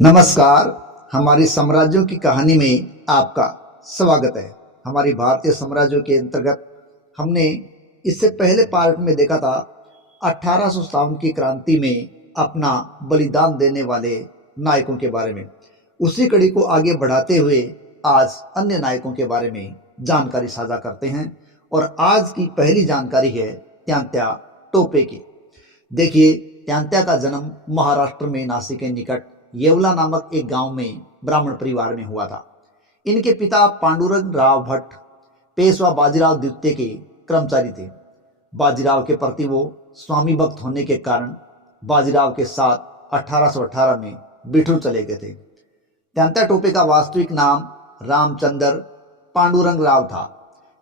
नमस्कार। हमारी साम्राज्यों की कहानी में आपका स्वागत है। हमारी भारतीय साम्राज्यों के अंतर्गत हमने इससे पहले पार्ट में देखा था 1857 की क्रांति में अपना बलिदान देने वाले नायकों के बारे में। उसी कड़ी को आगे बढ़ाते हुए आज अन्य नायकों के बारे में जानकारी साझा करते हैं और आज की पहली जानकारी है तात्या टोपे की। देखिए, तात्या का जन्म महाराष्ट्र में नासिक के निकट येवला नामक एक गांव में ब्राह्मण परिवार में हुआ था। इनके पिता पांडुरंग राव भट्ट पेशवा बाजीराव द्वितीय के कर्मचारी थे। बाजीराव के प्रति वो स्वामी भक्त होने के कारण बाजीराव के साथ 1818 में बिठूर चले गए थे। तात्या टोपे का वास्तविक नाम रामचंद्र पांडुरंग राव था,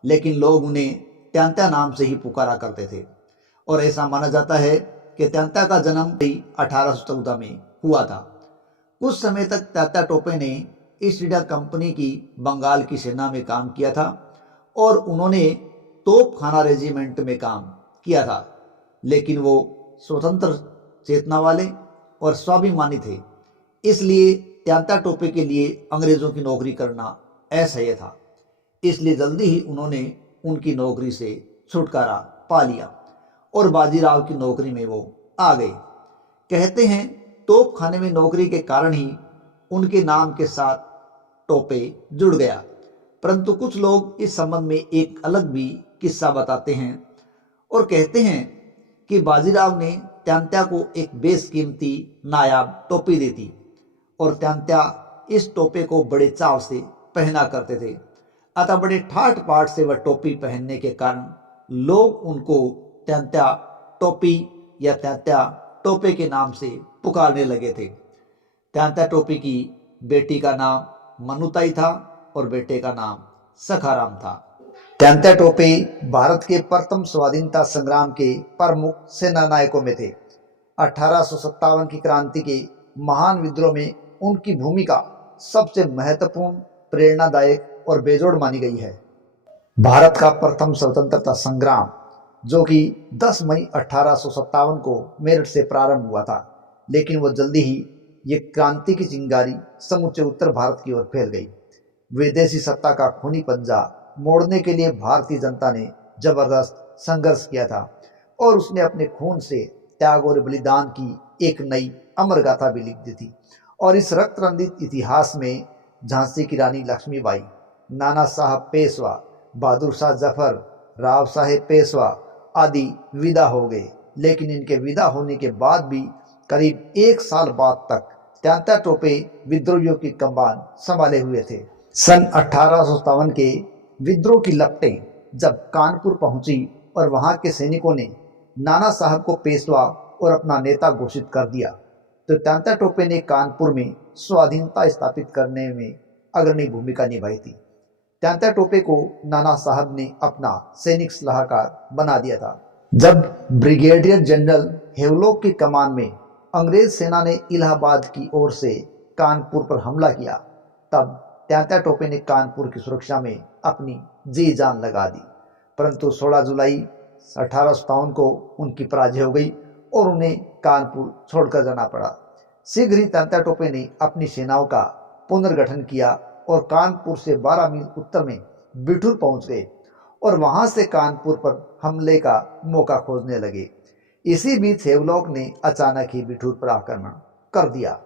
लेकिन लोग उन्हें तात्या नाम से ही पुकारा करते थे और ऐसा माना जाता है कि तात्या का जन्म 1814 में हुआ था। कुछ समय तक तात्या टोपे ने ईस्ट इंडिया कंपनी की बंगाल की सेना में काम किया था और उन्होंने तोपखाना रेजिमेंट में काम किया था, लेकिन वो स्वतंत्र चेतना वाले और स्वाभिमानी थे, इसलिए तात्या टोपे के लिए अंग्रेजों की नौकरी करना असह्य था। इसलिए जल्दी ही उन्होंने उनकी नौकरी से छुटकारा पा लिया और बाजीराव की नौकरी में वो आ गए। कहते हैं तोप खाने में नौकरी के कारण ही उनके नाम के साथ टोपे जुड़ गया। परंतु कुछ लोग इस संबंध में एक अलग भी किस्सा बताते हैं और कहते हैं कि बाजीराव ने तात्या को एक बेशकीमती नायाब टोपी दी थी और तात्या इस टोपे को बड़े चाव से पहना करते थे। अतः बड़े ठाठ पाठ से वह टोपी पहनने के कारण लोग उनको तात्या टोपी या तात्या टोपे के नाम से पुकारने लगे थे। तात्या टोपे की बेटी का नाम मनुताई था और बेटे का नाम सखाराम था। तात्या टोपे भारत के प्रथम स्वाधीनता संग्राम के प्रमुख सेना नायकों में थे। 1857 की क्रांति के महान विद्रोह में उनकी भूमिका सबसे महत्वपूर्ण, प्रेरणादायक और बेजोड़ मानी गई है। भारत का प्रथम स्वतंत्रता संग्राम, जो कि 10 मई 1857 को मेरठ से प्रारंभ हुआ था, लेकिन वो जल्दी ही ये क्रांति की चिंगारी समूचे उत्तर भारत की ओर फैल गई। विदेशी सत्ता का खूनी पंजा मोड़ने के लिए भारतीय जनता ने जबरदस्त संघर्ष किया था और उसने अपने खून से त्याग और बलिदान की एक नई अमर गाथा भी लिख दी थी। और इस रक्त रंजित इतिहास में झांसी की रानी लक्ष्मीबाई, नाना साहब पेशवा, बहादुर शाह जफर, राव साहेब पेशवा आदि विदा हो गए, लेकिन इनके विदा होने के बाद भी करीब 1 साल बाद तक तात्या टोपे विद्रोहियों की कमान संभाले हुए थे। सन 1857 के विद्रोह की लपटें जब कानपुर पहुंची और वहां के सैनिकों ने नाना साहब को पेशवा और अपना नेता घोषित कर दिया, तो तात्या टोपे ने कानपुर में स्वाधीनता स्थापित करने में अग्रणी भूमिका निभाई थी। तात्या टोपे को नाना साहब ने अपना सैनिक सलाहकार बना दिया था। जब ब्रिगेडियर जनरल हेवलॉक की कमान में अंग्रेज सेना ने इलाहाबाद की ओर से कानपुर पर हमला किया, तब तात्या टोपे ने कानपुर की सुरक्षा में अपनी जी जान लगा दी। परंतु 16 जुलाई 1857 को उनकी पराजय हो गई और उन्हें कानपुर छोड़कर जाना पड़ा। शीघ्र ही तात्या टोपे ने अपनी सेनाओं का पुनर्गठन किया और कानपुर से 12 मील उत्तर में बिठूर पहुंच गए और वहां से कानपुर पर हमले का मौका खोजने लगे। इसी बीच हेवलॉक ने अचानक ही बिठूर पर आक्रमण कर दिया।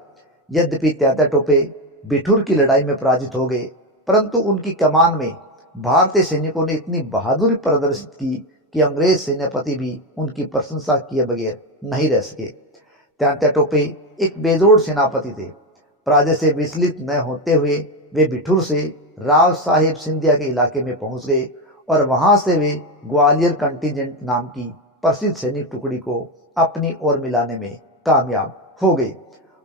यद्यपि तात्या टोपे बिठूर की लड़ाई में पराजित हो गए, परंतु उनकी कमान में भारतीय सैनिकों ने इतनी बहादुरी प्रदर्शित की कि अंग्रेज सेनापति भी उनकी प्रशंसा किए बगैर नहीं रह सके। तात्या टोपे एक बेजोड़ सेनापति थे। पराजय से विचलित न होते हुए वे बिठूर से राव साहेब सिंधिया के इलाके में पहुंच गए और वहां से वे ग्वालियर कंटिजेंट नाम की प्रसिद्ध सैनिक टुकड़ी को अपनी ओर मिलाने में कामयाब हो गए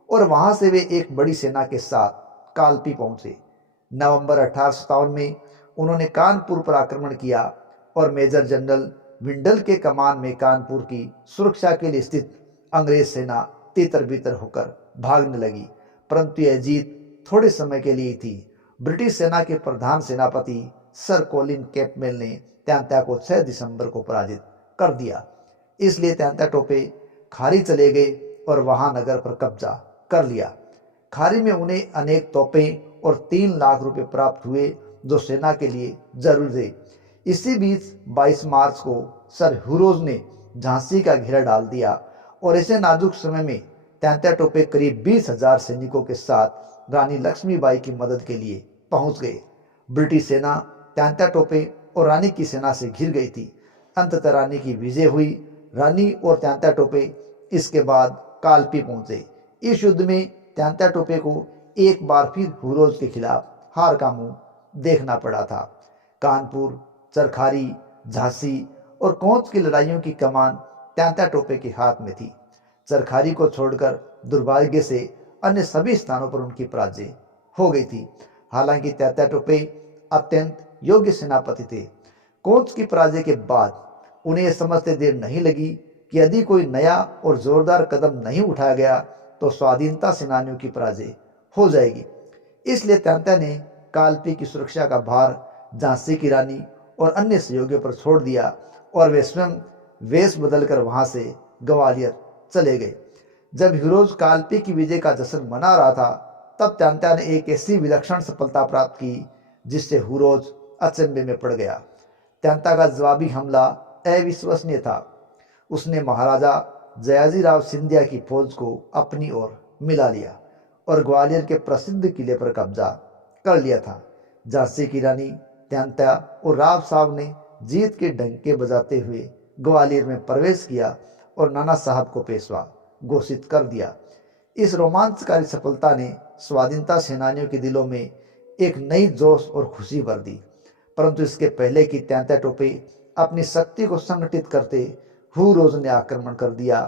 और वहां से वे एक बड़ी सेना के साथ कालपी पहुंचे। नवंबर 1857 में उन्होंने कानपुर पर आक्रमण किया और मेजर जनरल विंडल के कमान में कानपुर की सुरक्षा के लिए स्थित अंग्रेज सेना तितर बितर होकर भागने लगी। परंतु यह जीत थोड़े समय के लिए थी। ब्रिटिश सेना के प्रधान सेनापति सर कॉलिन कैंपबेल ने तात्या को 6 दिसंबर को पराजित कर दिया। इसलिए तात्या टोपे खारी चले गए और वहां नगर पर कब्जा कर लिया। खाड़ी में उन्हें अनेक तोपें और 3 लाख रुपए प्राप्त हुए जो सेना के लिए जरूरी थे। इसी बीच 22 मार्च को सर हुरोज ने झांसी का घेरा डाल दिया और ऐसे नाजुक समय में तात्या टोपे करीब 20,000 सैनिकों के साथ रानी लक्ष्मीबाई की मदद के लिए पहुंच गए। ब्रिटिश सेना तात्या टोपे और रानी की सेना से घिर गई थी। अंततः रानी की विजय हुई। रानी और तात्या टोपे इसके बाद कालपी पहुंचे। इस युद्ध में तात्या टोपे को एक बार फिर हुरोज के खिलाफ हार का मुंह देखना पड़ा था। कानपुर, चरखारी, झांसी और कोंच की लड़ाइयों की कमान तात्या टोपे के हाथ में थी। चरखारी को छोड़कर दुर्भाग्य से अन्य सभी स्थानों पर उनकी पराजय हो गई थी। हालांकि तात्या टोपे अत्यंत योग्य सेनापति थे। कोंच की पराजय के बाद उन्हें यह समझते देर नहीं लगी कि यदि कोई नया और जोरदार कदम नहीं उठाया गया तो स्वाधीनता सेनानियों की पराजय हो जाएगी। इसलिए तात्या ने कालपी की सुरक्षा का भार झांसी की रानी और अन्य सहयोगियों पर छोड़ दिया और वे स्वयं वेश बदलकर वहां से ग्वालियर चले गए। जब हिरोज कालपी की विजय का जश्न मना रहा था तब तात्या ने एक ऐसी विलक्षण सफलता प्राप्त की जिससे हुरोज अचंभे में पड़ गया। तात्या का जवाबी हमला अविश्वसनीय था। उसने महाराजा जयाजीराव सिंधिया की फौज को अपनी ओर मिला लिया और ग्वालियर के प्रसिद्ध किले पर कब्जा कर लिया था। झांसी की रानी तात्या और राव साहब ने जीत के डंके बजाते हुए ग्वालियर में प्रवेश किया और नाना साहब को पेशवा घोषित कर दिया। इस रोमांचकारी सफलता ने स्वाधीनता सेनानियों के दिलों में एक नई जोश और खुशी भर दी। परंतु इसके पहले कि तात्या टोपे अपनी शक्ति को संगठित करते हुरोज ने आक्रमण कर दिया।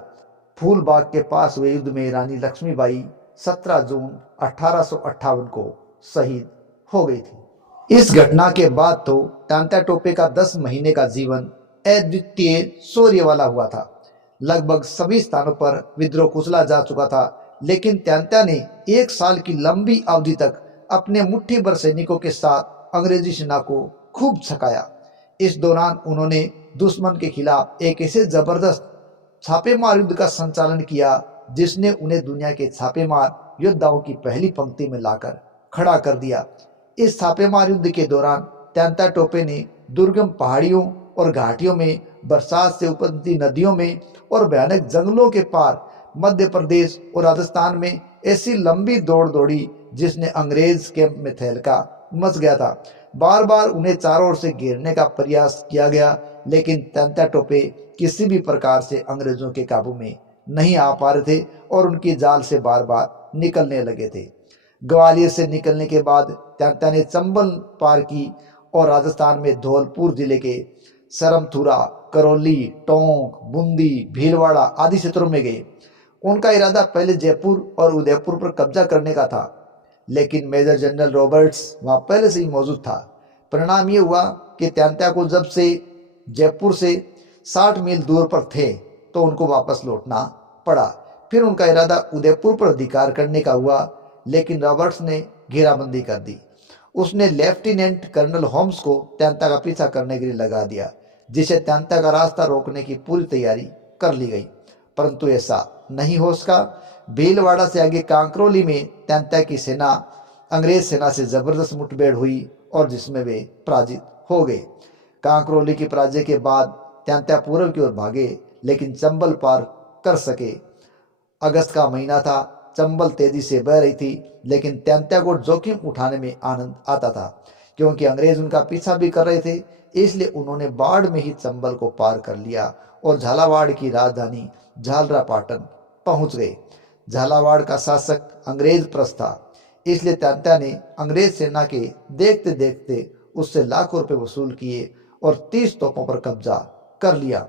फूलबाग के पास हुए युद्ध में रानी लक्ष्मीबाई 17 जून 1858 को शहीद हो गई थी। इस घटना के बाद तो तात्या टोपे का 10 महीने का जीवन अद्वितीय शौर्य वाला हुआ था। लगभग सभी स्थानों पर विद्रोह कुचला जा चुका था, लेकिन तात्या ने 1 साल की लंबी अवधि तक अपने मुट्ठी भर सैनिकों के साथ अंग्रेजी सेना को खूब छकाया। इस दौरान उन्होंने दुश्मन के खिलाफ एक ऐसे जबरदस्त छापेमार युद्ध का संचालन किया जिसने उन्हें दुनिया के छापेमार योद्धाओं की पहली पंक्ति में लाकर खड़ा कर दिया। इस छापेमार युद्ध के दौरान तात्या टोपे ने दुर्गम पहाड़ियों और घाटियों में, बरसात से उपजती नदियों में और भयानक जंगलों के पार मध्य प्रदेश और राजस्थान में ऐसी लंबी दौड़ दौड़ी जिसने अंग्रेज कैंप में तहलका मच गया था। बार बार उन्हें चारों ओर से घेरने का प्रयास किया गया, लेकिन तात्या टोपे किसी भी प्रकार से अंग्रेजों के काबू में नहीं आ पा रहे थे और उनकी जाल से बार बार निकलने लगे थे। ग्वालियर से निकलने के बाद तात्या ने चंबल पार की और राजस्थान में धौलपुर जिले के सरमथुरा, करौली, टोंक, बूंदी, भीलवाड़ा आदि क्षेत्रों में गए। उनका इरादा पहले जयपुर और उदयपुर पर कब्जा करने का था, लेकिन मेजर जनरल रॉबर्ट्स वहां पहले से ही मौजूद था। परिणाम ये हुआ कि तात्या को जब से जयपुर से 60 मील दूर पर थे तो उनको वापस लौटना पड़ा। फिर उनका इरादा उदयपुर पर अधिकार करने का हुआ, लेकिन रॉबर्ट्स ने घेराबंदी कर दी। उसने लेफ्टिनेंट कर्नल होम्स को तात्या का पीछा करने के लिए लगा दिया, जिसे तात्या का रास्ता रोकने की पूरी तैयारी कर ली गई, परंतु ऐसा नहीं हो सका। भीलवाड़ा से आगे कांकरोली में तात्या की सेना अंग्रेज सेना से जबरदस्त मुठभेड़ हुई और जिसमें वे पराजित हो गए। कांकरोली की पराजय के बाद तात्या पूर्व की ओर भागे, लेकिन चंबल पार कर सके। अगस्त का महीना था, चंबल तेजी से बह रही थी, लेकिन तात्या को जोखिम उठाने में आनंद आता था क्योंकि अंग्रेज उनका पीछा भी कर रहे थे। इसलिए उन्होंने बाढ़ में ही चंबल को पार कर लिया और झालावाड़ की राजधानी झालरापाटन पहुंच गए। झालावाड़ का शासक अंग्रेज प्रस्त था, इसलिए तात्या ने अंग्रेज सेना के देखते देखते उससे लाखों रुपए वसूल किए और 30 तोपों पर कब्जा कर लिया।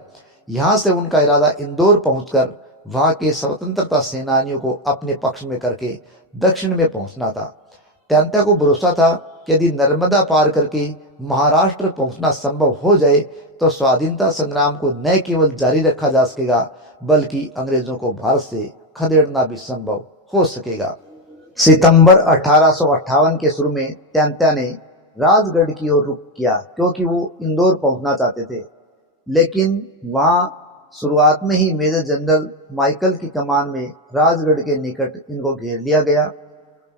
यहाँ से उनका इरादा इंदौर पहुंचकर वहां के स्वतंत्रता सेनानियों को अपने पक्ष में करके दक्षिण में पहुंचना था। तात्या को भरोसा था कि यदि नर्मदा पार करके महाराष्ट्र पहुंचना संभव हो जाए तो स्वाधीनता संग्राम को न केवल जारी रखा जा सकेगा, बल्कि अंग्रेजों को भारत से खदेड़ना भी संभव हो सकेगा। सितंबर 1858 के शुरू में तात्या ने राजगढ़ की ओर रुख किया क्योंकि वो इंदौर पहुंचना चाहते थे, लेकिन वहां शुरुआत में ही मेजर जनरल माइकल की कमान में राजगढ़ के निकट इनको घेर लिया गया।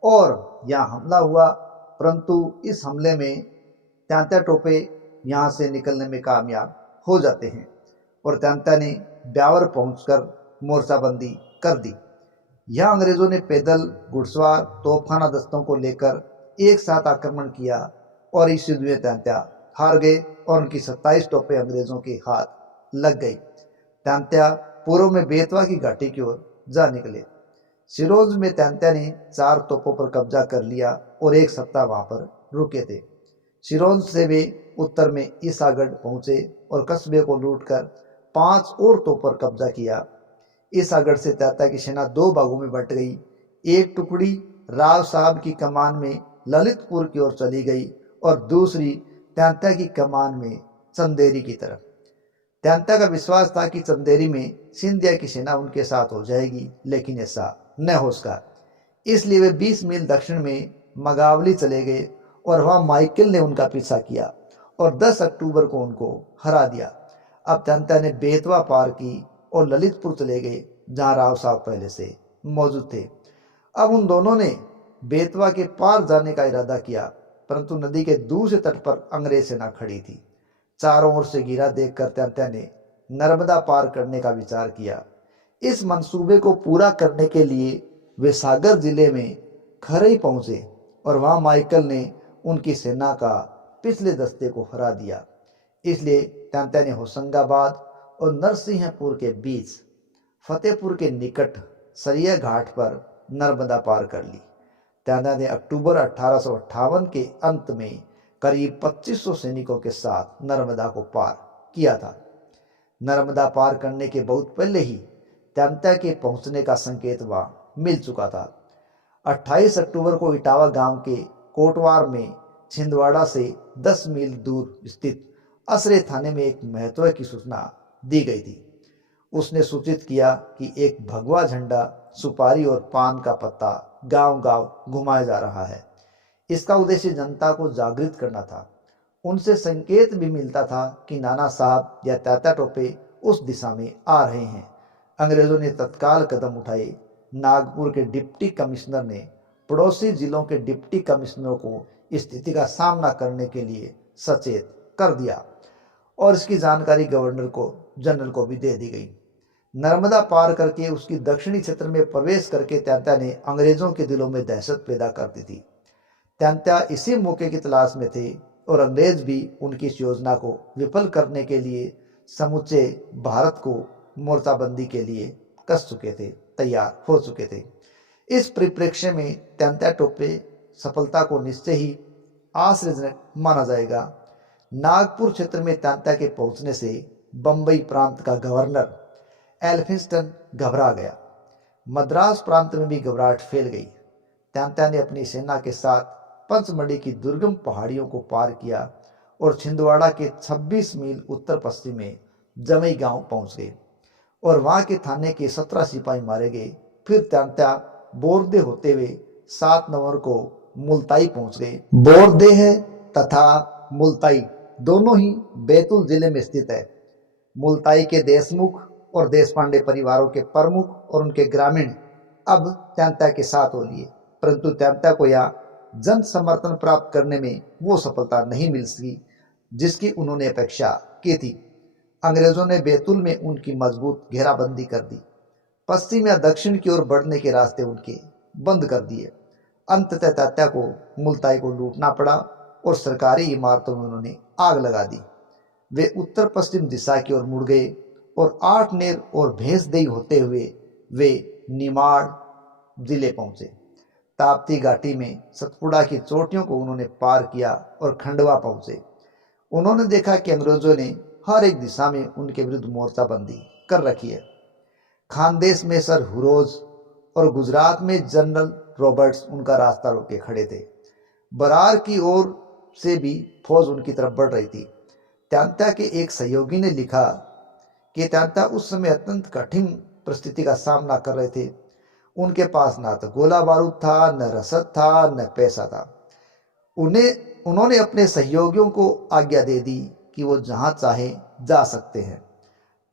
और यहाँ हमला हुआ, परंतु इस हमले में त्यांत्या टोपे यहाँ से निकलने में कामयाब हो जाते हैं और त्यांत्या ने ब्यावर पहुंचकर मोर्चाबंदी कर दी। यह अंग्रेजों ने पैदल, घुड़सवार, तोपखाना दस्तों को लेकर एक साथ आक्रमण किया और इस युद्ध में त्यांत्या हार गए और उनकी 27 तोपें अंग्रेजों के हाथ लग गई। त्यांत्या पूर्व में बेतवा की घाटी की ओर जा निकले। सिरोंज में त्यांत्या ने 4 तोपों पर कब्जा कर लिया और एक सप्ताह वहां पर रुके थे। सिरोंज से वे उत्तर में ईसागढ़ पहुंचे और कस्बे को लूटकर 5 और तोपों पर कब्जा किया। ईसागढ़ से त्यांत्या की सेना 2 भागों में बंट गई। एक टुकड़ी राव साहब की कमान में ललितपुर की ओर चली गई और दूसरी त्यांत्या की कमान में चंदेरी की तरफ। त्यांत्या का विश्वास था कि चंदेरी में सिंधिया की सेना उनके साथ हो जाएगी, लेकिन ऐसा न हो सका। इसलिए वे 20 मील दक्षिण में मगावली चले गए और वहां माइकल ने उनका पीछा किया और 10 अक्टूबर को उनको हरा दिया। अब त्यांत्या ने बेतवा पार की और ललितपुर चले गए, जहां राव साहब पहले से मौजूद थे। अब उन दोनों ने बेतवा के पार जाने का इरादा किया, परंतु नदी के दूसरे तट पर अंग्रेज सेना खड़ी थी। चारों ओर से घिरा देखकर त्यांत्या ने नर्मदा पार करने का विचार किया। इस मंसूबे को पूरा करने के लिए वे सागर जिले में खरई पहुंचे और वहां माइकल ने उनकी सेना का पिछले दस्ते को हरा दिया। इसलिए त्यांत्या ने होशंगाबाद और नरसिंहपुर के बीच फतेहपुर के निकट सरिया घाट पर नर्मदा पार कर ली। त्यांत्या ने अक्टूबर 1858 के अंत में करीब 2500 सैनिकों के साथ नर्मदा को पार किया था। नर्मदा पार करने के बहुत पहले ही त्यांत्या के पहुंचने का संकेत वहां मिल चुका था। 28 अक्टूबर को इटावा गांव के कोटवार में छिंदवाड़ा से 10 मील दूर स्थित असरे थाने में एक महत्व की सूचना दी गई थी। उसने सूचित किया कि एक भगवा झंडा, सुपारी और पान का पत्ता गांव गांव घुमाया जा रहा है। इसका उद्देश्य जनता को जागृत करना था। उनसे संकेत भी मिलता था कि नाना साहब या तात्या टोपे उस दिशा में आ रहे हैं। अंग्रेजों ने तत्काल कदम उठाए। नागपुर के डिप्टी कमिश्नर ने पड़ोसी जिलों के डिप्टी कमिश्नरों को स्थिति का सामना करने के लिए सचेत कर दिया और इसकी जानकारी गवर्नर जनरल को भी दे दी गई। नर्मदा पार करके उसकी दक्षिणी क्षेत्र में प्रवेश करके त्यांत्या ने अंग्रेजों के दिलों में दहशत पैदा कर दी थी। त्यांत्या इसी मौके की तलाश में थे और अंग्रेज भी उनकी इस योजना को विफल करने के लिए समूचे भारत को मोर्चाबंदी के लिए कस चुके थे, तैयार हो चुके थे। इस परिप्रेक्ष्य में त्यांत्या टोपे सफलता को निश्चय ही आश्चर्यजनक माना जाएगा। नागपुर क्षेत्र में त्यांत्या के पहुंचने से बंबई प्रांत का गवर्नर एल्फिंस्टन घबरा गया। मद्रास प्रांत में भी घबराहट फैल गई। त्यांत्या ने अपनी सेना के साथ पंचमढ़ी की दुर्गम पहाड़ियों को पार किया और छिंदवाड़ा के 26 मील उत्तर पश्चिम में जमई गांव पहुंच गए और वहां के थाने के 17 सिपाही मारे गए। फिर त्यांत्या बोरदे होते हुए 7 नवंबर को मुल्ताई पहुंच गए। बोरदेह तथा मुल्ताई दोनों ही बैतूल जिले में स्थित है। मुल्ताई के देशमुख और देशपांडे परिवारों के प्रमुख और उनके ग्रामीण अब त्यांत्या के साथ हो लिए, परंतु त्यांत्या को यहाँ जन समर्थन प्राप्त करने में वो सफलता नहीं मिल सकी जिसकी उन्होंने अपेक्षा की थी। अंग्रेजों ने बैतूल में उनकी मजबूत घेराबंदी कर दी। पश्चिम या दक्षिण की ओर बढ़ने के रास्ते उनके बंद कर दिए। अंततः त्यांत्या को मुल्ताई को लूटना पड़ा और सरकारी इमारतों में उन्होंने आग लगा दी। वे उत्तर पश्चिम दिशा की ओर मुड़ गए और 8 नेर और भैंसदेही होते हुए वे निमाड़ जिले पहुंचे। ताप्ती घाटी में सतपुड़ा की चोटियों को उन्होंने पार किया और खंडवा पहुंचे। उन्होंने देखा कि अंग्रेजों ने हर एक दिशा में उनके विरुद्ध मोर्चाबंदी कर रखी है। खानदेश में सर हुरोज और गुजरात में जनरल रॉबर्ट्स उनका रास्ता रोके खड़े थे। बरार की ओर से भी फौज उनकी तरफ बढ़ रही थी। त्यांत्या के एक सहयोगी ने लिखा कि त्यांत्या उस समय अत्यंत कठिन परिस्थिति का सामना कर रहे थे। उनके पास ना तो गोला बारूद था, न रसद था, न पैसा था। उन्होंने अपने सहयोगियों को आज्ञा दे दी कि वो जहां चाहे जा सकते हैं,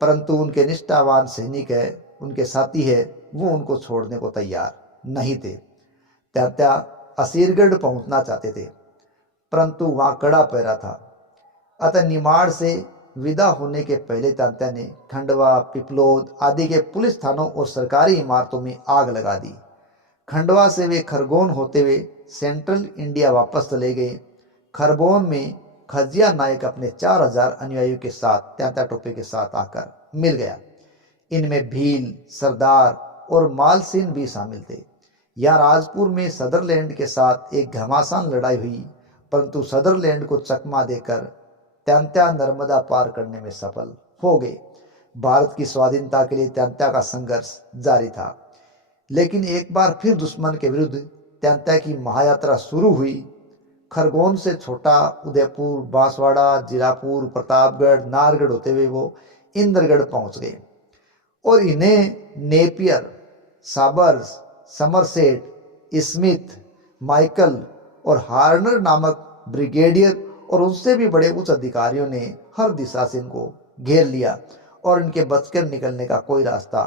परंतु उनके निष्ठावान सैनिक है, उनके साथी है, वो उनको छोड़ने को तैयार नहीं थे। त्यांत्या असीरगढ़ पहुंचना चाहते थे, परंतु वहां कड़ा पहरा था। अतः निमाड़ से विदा होने के पहले त्यांत्या ने खंडवा, पिपलोद आदि के पुलिस थानों और सरकारी इमारतों में आग लगा दी। खंडवा से वे खरगोन होते हुए सेंट्रल इंडिया वापस चले गए। खरगोन में खजिया नायक अपने 4000 अनुयायियों के साथ त्यांत्या टोपे के साथ आकर मिल गया। इनमें भील, सरदार और मालसीन भी शामिल थे। यहाँ राजपुर में सदरलैंड के साथ एक घमासान लड़ाई हुई, परंतु सदरलैंड को चकमा देकर त्यांत्या नर्मदा पार करने में सफल हो गए। भारत की स्वाधीनता के लिए त्यांत्या का संघर्ष जारी था, लेकिन एक बार फिर दुश्मन के विरुद्ध त्यांत्या की महायात्रा शुरू हुई। खरगोन से छोटा उदयपुर, बांसवाड़ा, जीरापुर, प्रतापगढ़, नारगढ़ होते हुए वो इंद्रगढ़ पहुंच गए और इन्हें नेपियर, साबर्स, समरसेट, स्मिथ, माइकल और हार्नर नामक ब्रिगेडियर और उनसे भी बड़े उच्च अधिकारियों ने हर दिशा से इनको घेर लिया और इनके बचकर निकलने का कोई रास्ता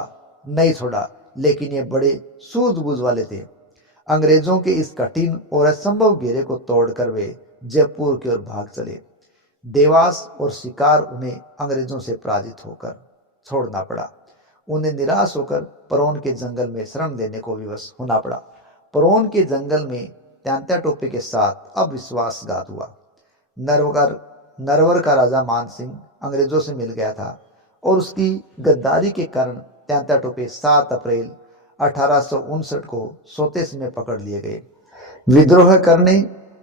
नहीं छोड़ा। लेकिन ये बड़े सूझबूझ वाले थे। अंग्रेजों के इस कठिन और असंभव घेरे को तोड़कर वे जयपुर की ओर भाग चले। देवास और शिकार उन्हें अंग्रेजों से पराजित होकर छोड़ना पड़ा। उन्हें निराश होकर परौन के जंगल में शरण देने को विवश होना पड़ा। परौन के जंगल में त्यांत्या टोपे के साथ अब विश्वासघात हुआ। नरवर का राजा मान सिंह अंग्रेजों से मिल गया था और उसकी गद्दारी के कारण त्यांत्या टोपे 7 अप्रैल 1859 को सोतेस में पकड़ लिए गए। विद्रोह करने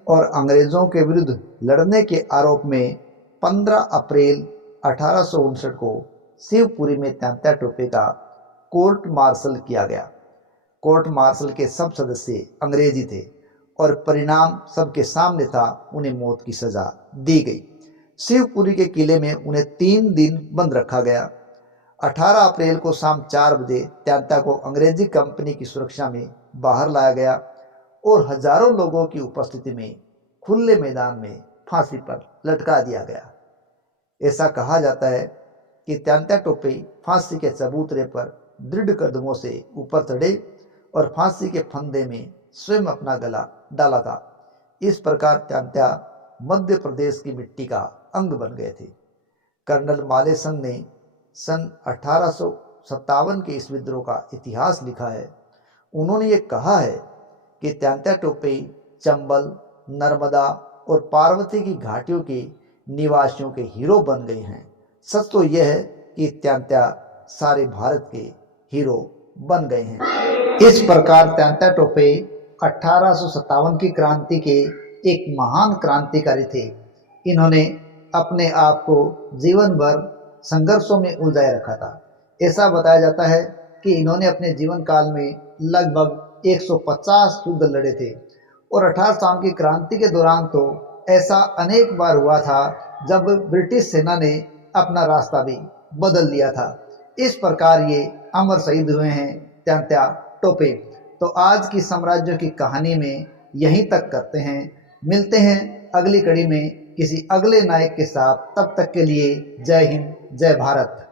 और अंग्रेजों के विरुद्ध लड़ने के आरोप में 15 अप्रैल 1859 को शिवपुरी में त्यांत्या टोपे का कोर्ट मार्शल किया गया। कोर्ट मार्शल के सब सदस्य अंग्रेजी थे और परिणाम सबके सामने था, उन्हें मौत की सजा दी गई। शिवपुरी के किले में उन्हें 3 दिन बंद रखा गया। 18 अप्रैल को शाम 4 बजे त्यांत्या को अंग्रेजी कंपनी की सुरक्षा में बाहर लाया गया और हजारों लोगों की उपस्थिति में खुले मैदान में फांसी पर लटका दिया गया। ऐसा कहा जाता है कि त्यांत्या टोपे फांसी के चबूतरे पर दृढ़ कदमों से ऊपर चढ़े और फांसी के फंदे में स्वयं अपना गला डाला था। इस प्रकार त्यांत्या मध्य प्रदेश की मिट्टी का अंग बन गए थे। कर्नल मालेसन ने सन 1857 के इस विद्रोह का इतिहास लिखा है। उन्होंने ये कहा है कि त्यांत्या टोपे चंबल, नर्मदा और पार्वती की घाटियों के निवासियों के हीरो बन गए हैं। सच तो यह है कि त्यांत्या सारे भारत के हीरो बन गए हैं। इस प्रकार त्यांत्या टोपे 1857 की क्रांति के एक महान क्रांतिकारी थे। इन्होंने अपने आप को जीवन भर संघर्षों में उलझाए रखा था। ऐसा बताया जाता है कि इन्होंने अपने जीवन काल में लगभग 150 युद्ध लड़े थे और 18 साल की क्रांति के दौरान तो ऐसा अनेक बार हुआ था जब ब्रिटिश सेना ने अपना रास्ता भी बदल लिया था। इस प्रकार ये अमर शहीद हुए हैं त्यांत्या टोपे। तो आज की साम्राज्यों की कहानी में यहीं तक करते हैं। मिलते हैं अगली कड़ी में किसी अगले नायक के साथ। तब तक के लिए जय हिंद, जय भारत।